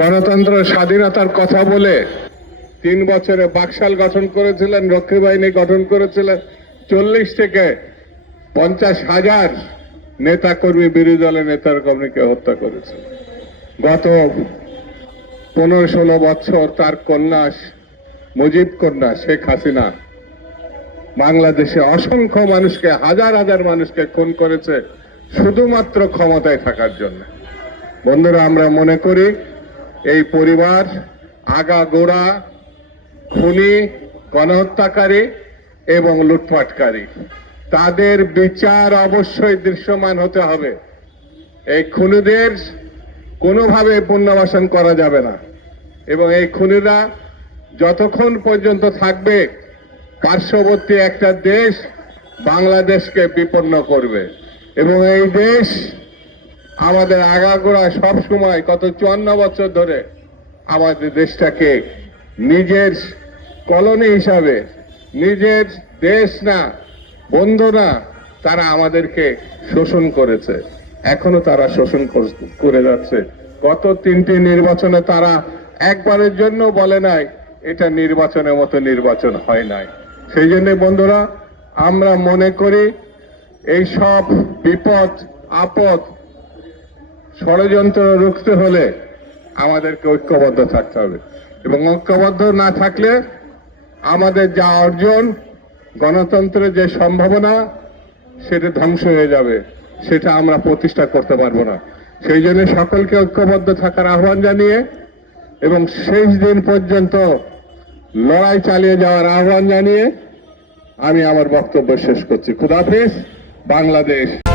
গণতন্ত্র, স্বাধীনতার কথা বলে তিন বছরে বাকশাল গঠন করেছিলেন, রক্ষী বাহিনী গঠন করেছিলেন। চল্লিশ থেকে পঞ্চাশ হাজার নেতা কর্মী বিরোধী দলের নেতার কর্মীকে হত্যা করেছে গত পনেরো ষোলো বছর তার কন্যা মুজিব কন্যা শেখ হাসিনা বাংলাদেশে অসংখ্য মানুষকে, হাজার হাজার মানুষকে খুন করেছে শুধুমাত্র ক্ষমতায় থাকার জন্য। বন্ধুরা, আমরা মনে করি এই পরিবার, আগা গোড়া, খুনি, গণহত্যাকারী এবং লুটপাটকারী। তাদের বিচার অবশ্যই দৃশ্যমান হতে হবে। এই খুনিদের কোনোভাবে পুনর্বাসন করা যাবে না। এবং এই খুনিরা যতক্ষণ পর্যন্ত থাকবে, পার্শ্ববর্তী একটা দেশ বাংলাদেশকে বিপন্ন করবে। এবং এই দেশ আমাদের আগাগোড়া সব সময় গত চুয়ান্ন বছর ধরে আমাদের দেশটাকে নিজের কলোনি হিসাবে, নিজের দেশ না, বন্ধু না, তারা আমাদেরকে শোষণ করেছে। এখনও তারা শোষণ করে যাচ্ছে। গত তিনটি নির্বাচনে তারা একবারের জন্য বলে নাই, এটা নির্বাচনের মতো নির্বাচন হয় নাই। সেই জন্য বন্ধুরা, আমরা মনে করি, এই সব বিপদ, আপদ ষড়যন্ত্র রুখতে হলে আমাদেরকে ঐক্যবদ্ধ থাকতে হবে। এবং ঐক্যবদ্ধ না থাকলে আমাদের যা অর্জন, গণতন্ত্রের যে সম্ভাবনা, সেটা ধ্বংস হয়ে যাবে। সেটা আমরা প্রতিষ্ঠা করতে পারব না। সেই জন্য সকলকে ঐক্যবদ্ধ থাকার আহ্বান জানিয়ে এবং শেষ দিন পর্যন্ত লড়াই চালিয়ে যাওয়ার আহ্বান জানিয়ে আমি আমার বক্তব্য শেষ করছি। খুদাফিজ বাংলাদেশ।